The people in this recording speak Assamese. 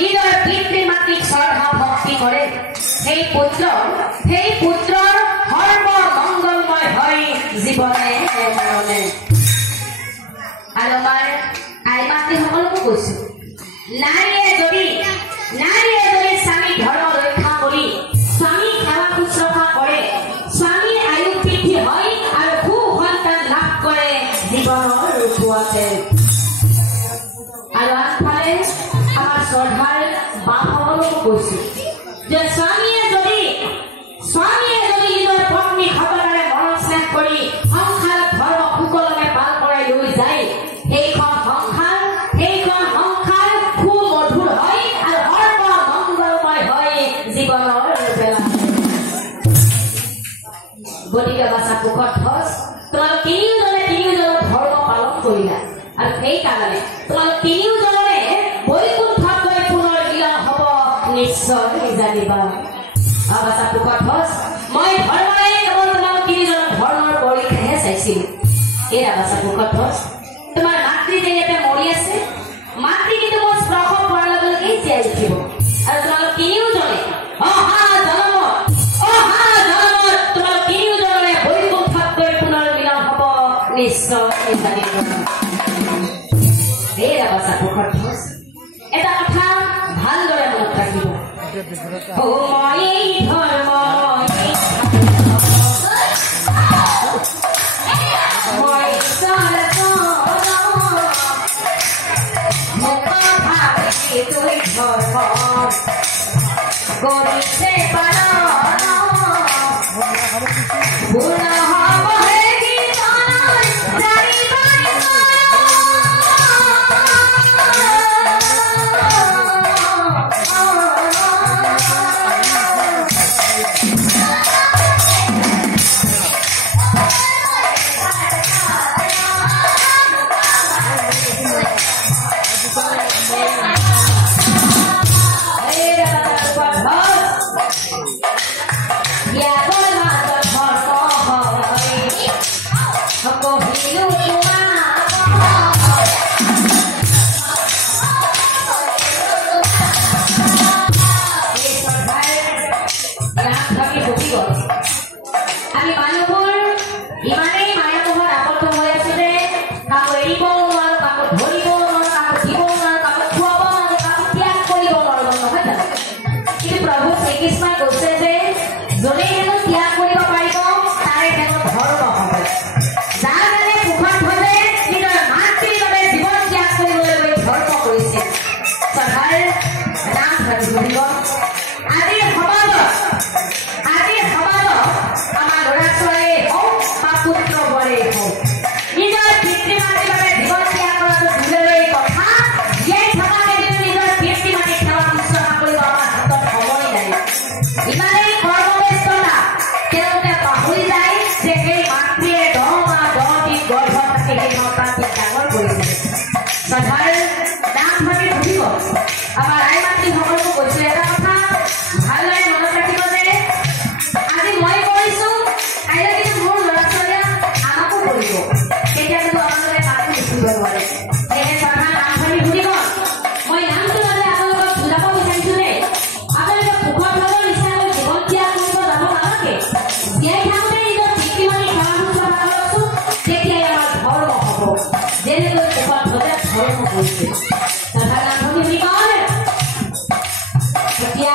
Either মাতৃক শ্ৰদ্ধা ভক্তি কৰে সেই পুত্ৰৰ সৰ্ব মংগলময় হয় জীৱনে মৰণে। আৰু আমাৰ আই মাতৃসকলকো কৈছো, নাৰীয়ে যদি স্বামী ধৰ্ম ৰক্ষা কৰি স্বামী সেৱা শুশ্ৰূষা কৰে, স্বামীৰ আয়ু বৃদ্ধি হয় আৰু সুসন্তান লাভ কৰে জীৱনৰ ৰূপতে। আৰু আনফালে আমাৰ শ্ৰদ্ধাৰ বাপসকলকো কৈছো যে স্বামীয়ে যদি নিজৰ পত্নীক সততাৰে মৰম স্নেহ কৰি সংসাৰ ধৰ্ম সুকলমে পাল কৰাই লৈ যায়, সেইখন সংসাৰ সুমধুৰ হয় আৰু সৰ্ব মংগলময় হয় জীৱনৰ বেলা। গতিকে বাছা পুখত ধস তোমালোক তিনিওজনে ধৰ্ম পালন কৰিলা আৰু সেইকাৰণে তোমালোক তিনিওজনে বৈকুণ্ঠত গৈ পুনৰ মিলন হ'ব নিশ্চয় জানিবা। বাছা পুখত ধস মই ধৰ্মৰে কেৱল তোমালোক তিনিজনৰ ধৰ্মৰ পৰীক্ষাহে চাইছিলো। এৰা বাছা পুখত ধস তোমাৰ মাতৃ যে ইয়াতে মৰি আছে, মাতৃ কিন্তু মোৰ স্পৰ্শ কৰাৰ লগে লগে জীয়াই উঠিব আৰু তোমালোক তিনিওজনে অহা জন্মত তোমালোক তিনিওজনে বৈকুণ্ঠত গৈ পুনৰ মিলন হ'ব নিশ্চয় জানিব। এৰা বাছা পুখত ধস এটা কথা ভালদৰে মনত ৰাখিব, মই ধৰ্ম কৰিছে আমাৰ আই মাতৃসকলকো কৈছো এটা কথা ভালদৰে মনত ৰাখিব যে আজি মই কৰিছো, কাইলৈ কিন্তু মোৰ ল'ৰা ছোৱালীয়ে আমাকো কৰিব, তেতিয়া কিন্তু আপোনালোকে কাকো লিখিব নোৱাৰে। সেয়েহে শ্ৰদ্ধা নাম ধৰি শুনিব। মই নামটো ল'লে আপোনালোকক বুজাব বিচাৰিছো যে আপোনালোকে সুখত লগৰ নিচিনাকৈ জীৱন ত্যাগ কৰিব যাব নালাগে। জীয়াই থাকোঁতে নিজৰ পিতৃ মাতৃ সেৱা শুশ্ৰূষা কৰকচোন, তেতিয়াই আমাৰ ধৰ্ম হ'ব। যেনেকৈ সুখত ধৰ্ম কৰিছে শ্ৰদ্ধা নাম ধৰি শুনিব। এতিয়া